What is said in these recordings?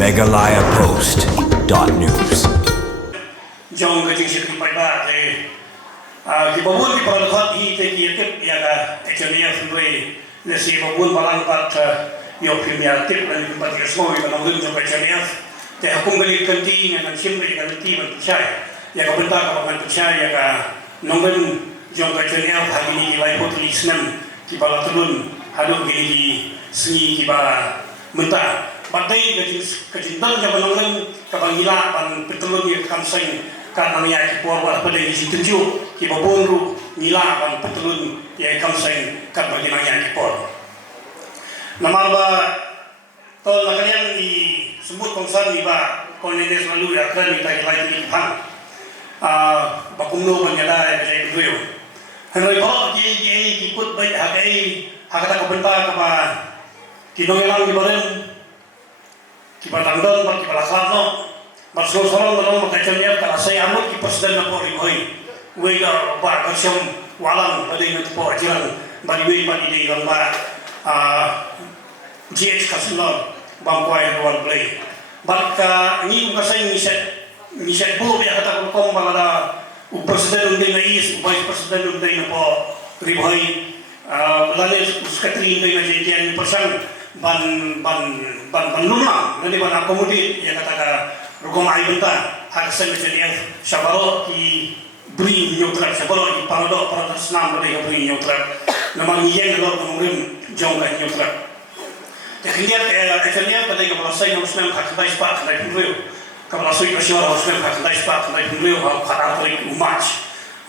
megalayapost.news. Jong ka jing sikri pada te ki babun ki paral khat hi te ki tip ya ga ekchania fundoi le si babun balang pat yo premier tip dan ki pat resmo ki nang lim jong ekchania te hukum gali kanti ngan sim gali kanti ban percaya ya ka benta ka ban percaya ya ka nang lim jong ekchania hari ni lai potli senam ki bala turun hadu gili seni ki ba menta badai kejintang jaman nonglen kabangila ban petulun yang kamseng karena ya ki porwa pada di situ ki babonru nila ban petulun yang kamseng kan bagi nanya ki por namal ba tol nakalian di sebut kongsan ni ba konene selalu ya kan kita lagi di pan bakumno banyada ya jadi beliau henry ba ki ikut baik hagai hakata kabenta ka ba kinongelang di baren kita tanggal bagi pelaksanaan no, masuk sorong dalam makanya kalau saya amut kita sedang nak pergi, wega bar kerjam walang pada ini tu ajaran bagi di dalam GH kasino bangkuai luar play. Baka ni bukan saya ngiset bu biar kata kalau pada presiden untuk nais, vice presiden untuk apa riboi, lalu sekretari untuk jadi persen ban lumang nanti ban akomodir yang kata rugom ai benta hak sen jadi sabaro ki bri nyotrak sabaro ki parado parado senam pada bri nyotrak nama yang lor ngomrim jong kan nyotrak jadi dia akhirnya pada yang selesai ngomong hak dai spak dai bri kalau soi masyarakat ngomong hak dai spak dai bri hak kata bri umaj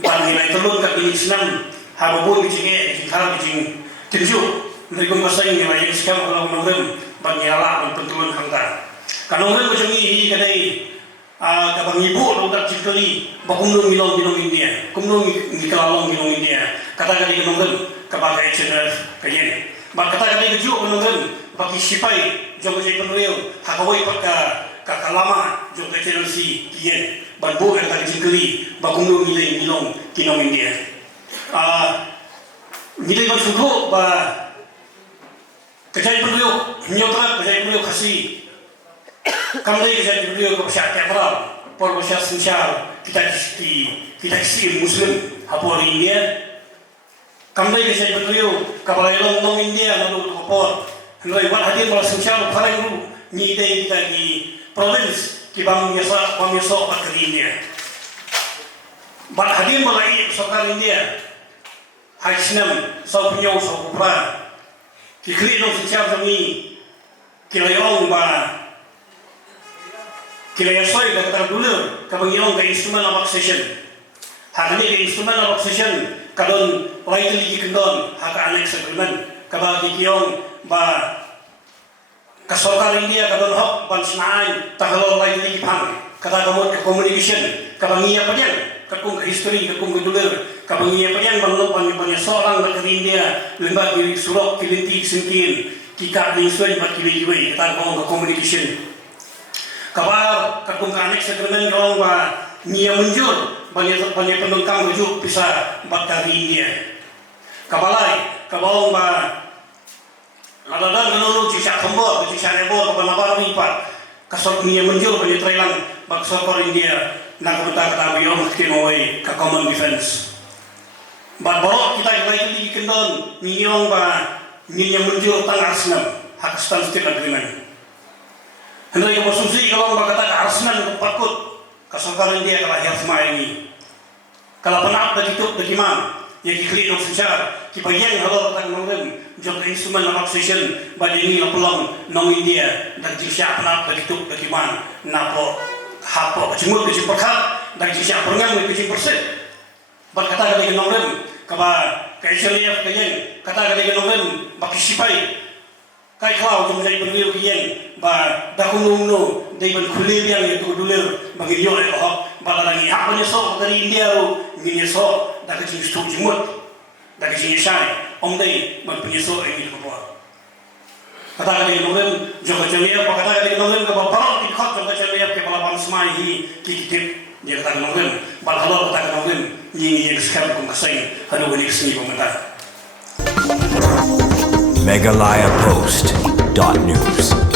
ban nilai telur kat ini senam habubun kijinge kijal kijing tinju mereka masih ingin lagi sekarang kalau menurun bagi Allah menentukan hangga. Kalau orang macam ini kadai kabang ibu orang cikali bakumnung milong India, kumnung nikalalong milong India. Kata kadai menurun kebagai channel kajian. Bak kata kadai kejuk menurun bagi sipai jauh jadi penuriu hakawai pada kakalama jauh channel si kian. Bantu kata cikali bakumnung milong India. Nilai bersyukur kejadian beliau nyotra kejadian beliau kasih kami kejadian beliau kepada temporal perwasa sosial kita isi muslim hapor India kami kejadian beliau kepada long India lalu hapor hendak buat hadir malah sosial paling dulu ni kita di provinsi di bangsa pada India buat hadir malah ini sokar India hai senam sau punya sau kupra kikri nong sejak kami kilayong ba kilayasoi dah kata dulu kabangiyong ke instrument of oxygen hari ini ke instrument of oxygen kadon lain lagi kendon hak annex agreement kabagi kiyong ba kasokar India kadon hok ban senai tahalol lain lagi pang kata kamu communication kabangiya pa diyan kakung history kakung dulu kabangiya pa diyan banyak seorang dari India lembah diri surok kilinti singkin kika dingsuen bat kili kata kamu communication kabar kakung annex agreement kamu ba niya munjur banyak penungkang rujuk bisa bat dari India kabalai kabawang ba ladadan menulu cisyak kembor cisyak nebor kapan lipat kasok niya munjur banyak trailang baksokor India nak kita ketahui orang kinoi ke common defense. Baru kita lagi kendon niong ba ninya munjur tang Arsenal hak stand still agreement. Hendak kita posisi kalau ba kata Arsenal pakut kasokor India kalau hias mai ini. Kalau penat begitu bagaimana? Yang diklik nong secara kibayang halal tang nongem jok instrument of oxygen bagi ini lapulong nong India dan jika penat begitu bagaimana? Napo hapo kecimut kecim perkat dan jika perengang kecim perset. Berkata kali nongem kaba kaisaliaf kayen kata kali nongem baki sipai kai klau jom jadi beliau kiyen ba dakunungno deiban kulibian itu dulur bagi yo ko balarani apa nyesok dari India ro nyesok dah kecim stu jimut dah kecim syai omdai ban penyesok ini ko kata kali nongem joko jamia kata kali nongem ke bapak di khot joko jamia ke balapam semai hi kikitip dia kata nongem bal halal kata nongem ni sekarang kong kasai hanu balik sini pemerintah megalayapost.news